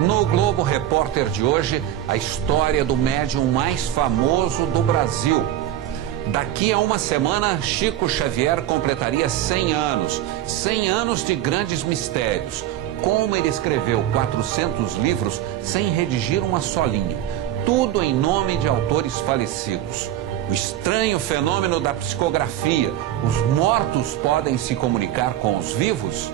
No Globo Repórter de hoje, a história do médium mais famoso do Brasil. Daqui a uma semana, Chico Xavier completaria 100 anos. 100 anos de grandes mistérios. Como ele escreveu 400 livros sem redigir uma só linha. Tudo em nome de autores falecidos. O estranho fenômeno da psicografia. Os mortos podem se comunicar com os vivos?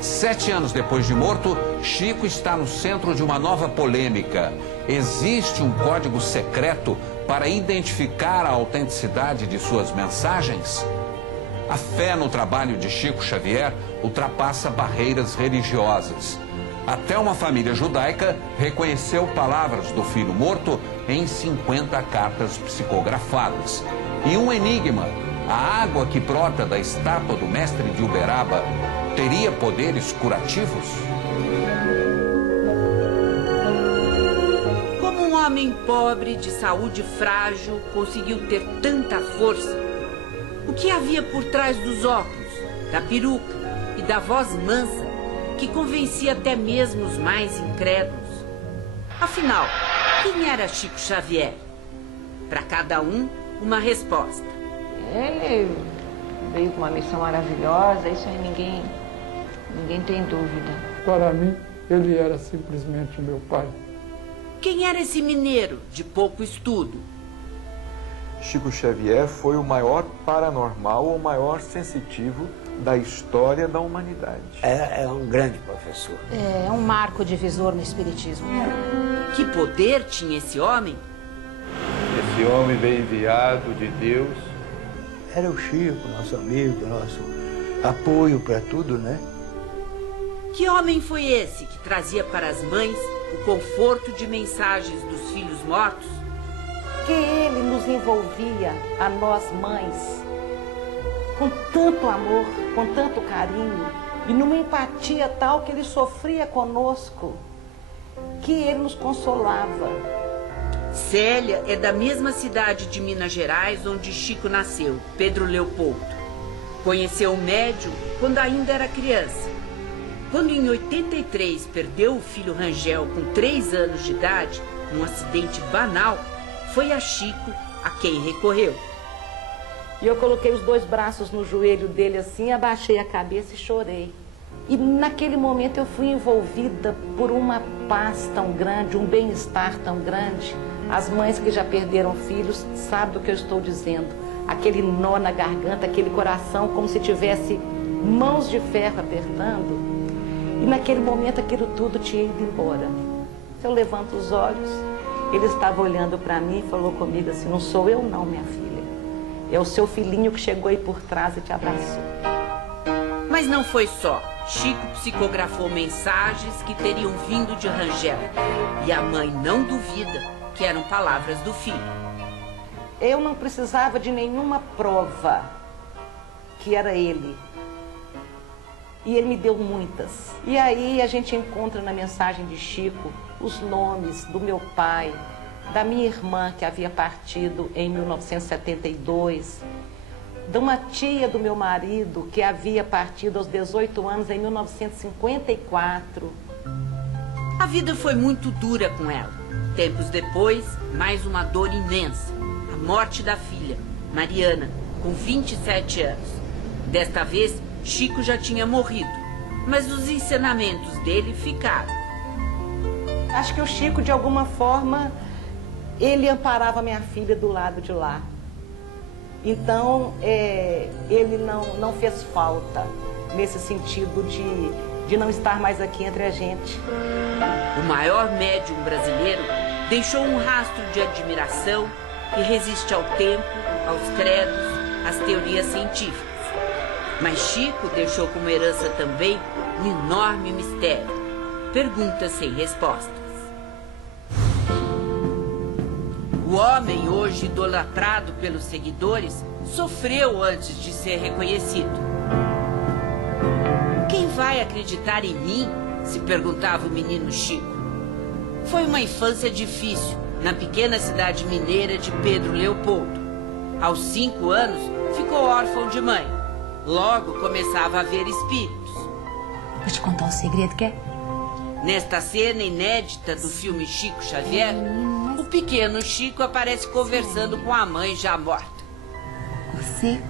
7 anos depois de morto, Chico está no centro de uma nova polêmica. Existe um código secreto para identificar a autenticidade de suas mensagens? A fé no trabalho de Chico Xavier ultrapassa barreiras religiosas. Até uma família judaica reconheceu palavras do filho morto em 50 cartas psicografadas. E um enigma: a água que brota da estátua do mestre de Uberaba teria poderes curativos? Como um homem pobre, de saúde frágil, conseguiu ter tanta força? O que havia por trás dos óculos, da peruca e da voz mansa que convencia até mesmo os mais incrédulos? Afinal, quem era Chico Xavier? Para cada um, uma resposta. Ele veio com uma missão maravilhosa, isso aí ninguém tem dúvida. Para mim, ele era simplesmente meu pai. Quem era esse mineiro de pouco estudo? Chico Xavier foi o maior paranormal, o maior sensitivo da história da humanidade. É um grande professor. É um marco divisor no espiritismo. Que poder tinha esse homem? Esse homem veio enviado de Deus. Era o Chico, nosso amigo, nosso apoio para tudo, né? Que homem foi esse que trazia para as mães o conforto de mensagens dos filhos mortos? Que ele nos envolvia, a nós mães, com tanto amor, com tanto carinho, e numa empatia tal que ele sofria conosco, que ele nos consolava. Célia é da mesma cidade de Minas Gerais onde Chico nasceu, Pedro Leopoldo. Conheceu o médium quando ainda era criança. Quando em 83 perdeu o filho Rangel com 3 anos de idade, num acidente banal, foi a Chico a quem recorreu. E eu coloquei os 2 braços no joelho dele assim, abaixei a cabeça e chorei. E naquele momento eu fui envolvida por uma paz tão grande, um bem-estar tão grande. As mães que já perderam filhos sabem do que eu estou dizendo. Aquele nó na garganta, aquele coração como se tivesse mãos de ferro apertando. E naquele momento aquilo tudo tinha ido embora. Eu levanto os olhos, ele estava olhando para mim e falou comigo assim: não sou eu não, minha filha. É o seu filhinho que chegou aí por trás e te abraçou. Mas não foi só. Chico psicografou mensagens que teriam vindo de Rangel. E a mãe não duvida que eram palavras do filho. Eu não precisava de nenhuma prova que era ele. E ele me deu muitas. E aí a gente encontra na mensagem de Chico os nomes do meu pai, da minha irmã que havia partido em 1972, de uma tia do meu marido que havia partido aos 18 anos em 1954. A vida foi muito dura com ela. Tempos depois, mais uma dor imensa. A morte da filha, Mariana, com 27 anos. Desta vez, Chico já tinha morrido, mas os ensinamentos dele ficaram. Acho que o Chico, de alguma forma, ele amparava minha filha do lado de lá. Então, ele não fez falta nesse sentido de não estar mais aqui entre a gente. O maior médium brasileiro deixou um rastro de admiração que resiste ao tempo, aos credos, às teorias científicas. Mas Chico deixou como herança também um enorme mistério. Perguntas sem respostas. O homem, hoje idolatrado pelos seguidores, sofreu antes de ser reconhecido. Quem vai acreditar em mim? Se perguntava o menino Chico. Foi uma infância difícil na pequena cidade mineira de Pedro Leopoldo. Aos 5 anos, ficou órfão de mãe. Logo começava a ver espíritos. Vou te contar um segredo, quer? Nesta cena inédita do filme Chico Xavier, o pequeno Chico aparece conversando com a mãe já morta. Você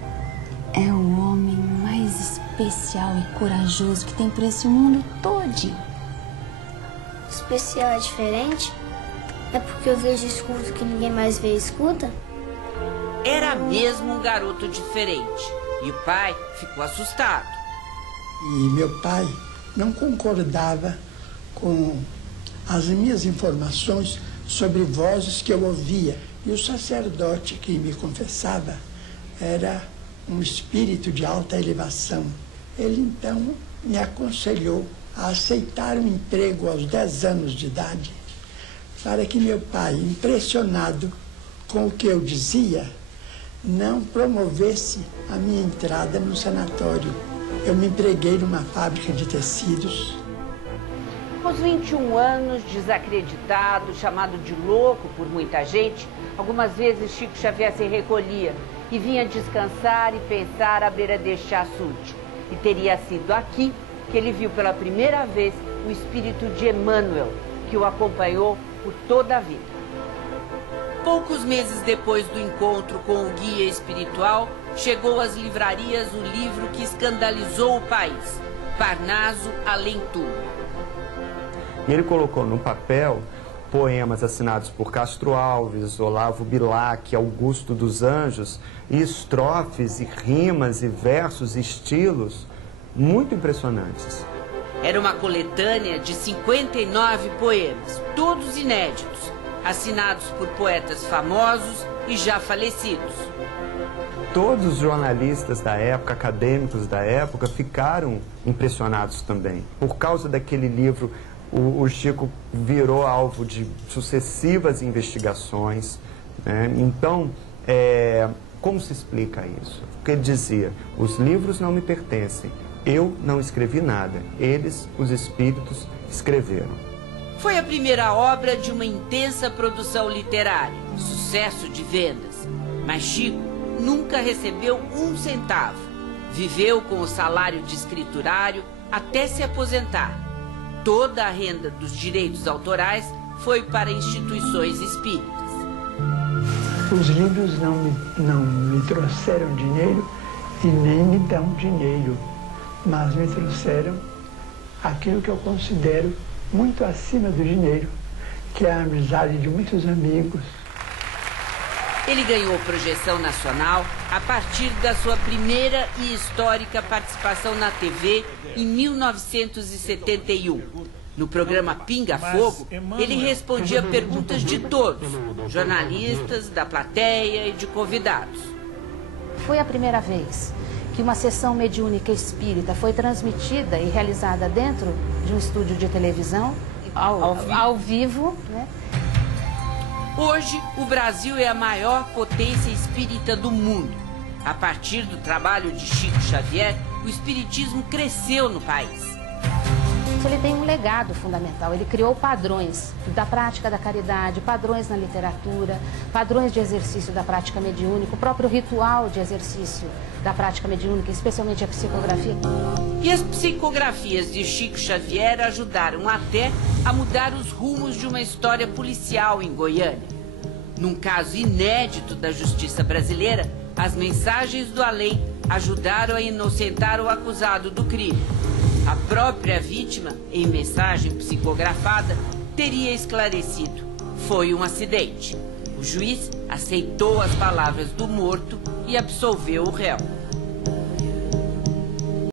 é o homem mais especial e corajoso que tem por esse mundo todinho. Especial é diferente? É porque eu vejo e escuto que ninguém mais vê e escuta? Era mesmo um garoto diferente e o pai ficou assustado. E meu pai não concordava com as minhas informações sobre vozes que eu ouvia. E o sacerdote que me confessava era um espírito de alta elevação. Ele então me aconselhou a aceitar um emprego aos 10 anos de idade, para que meu pai, impressionado com o que eu dizia, não promovesse a minha entrada no sanatório. Eu me empreguei numa fábrica de tecidos. Aos 21 anos, desacreditado, chamado de louco por muita gente, algumas vezes Chico Xavier se recolhia e vinha descansar e pensar à beira deste açude. E teria sido aqui que ele viu pela primeira vez o espírito de Emmanuel, que o acompanhou por toda a vida. Poucos meses depois do encontro com o guia espiritual, chegou às livrarias o livro que escandalizou o país, Parnaso Além Tudo. E ele colocou no papel poemas assinados por Castro Alves, Olavo Bilac, Augusto dos Anjos, e estrofes, e rimas, e versos, e estilos muito impressionantes. Era uma coletânea de 59 poemas, todos inéditos, assinados por poetas famosos e já falecidos. Todos os jornalistas da época, acadêmicos da época, ficaram impressionados também. Por causa daquele livro, o Chico virou alvo de sucessivas investigações, né? Então, como se explica isso? Porque ele dizia, os livros não me pertencem, eu não escrevi nada, eles, os espíritos, escreveram. Foi a primeira obra de uma intensa produção literária, sucesso de vendas. Mas Chico nunca recebeu um centavo. Viveu com o salário de escriturário até se aposentar. Toda a renda dos direitos autorais foi para instituições espíritas. Os livros não me trouxeram dinheiro e nem me dão dinheiro, mas me trouxeram aquilo que eu considero muito acima do dinheiro, que é a amizade de muitos amigos. Ele ganhou projeção nacional a partir da sua primeira e histórica participação na TV em 1971. No programa Pinga Fogo, ele respondia perguntas de todos, jornalistas, da plateia e de convidados. Foi a primeira vez que uma sessão mediúnica espírita foi transmitida e realizada dentro de um estúdio de televisão, ao vivo, né? Hoje, o Brasil é a maior potência espírita do mundo. A partir do trabalho de Chico Xavier, o espiritismo cresceu no país. Ele tem um legado fundamental, ele criou padrões da prática da caridade, padrões na literatura, padrões de exercício da prática mediúnica, o próprio ritual de exercício da prática mediúnica, especialmente a psicografia. E as psicografias de Chico Xavier ajudaram até a mudar os rumos de uma história policial em Goiânia. Num caso inédito da justiça brasileira, as mensagens do além ajudaram a inocentar o acusado do crime. A própria vítima, em mensagem psicografada, teria esclarecido: foi um acidente. O juiz aceitou as palavras do morto e absolveu o réu.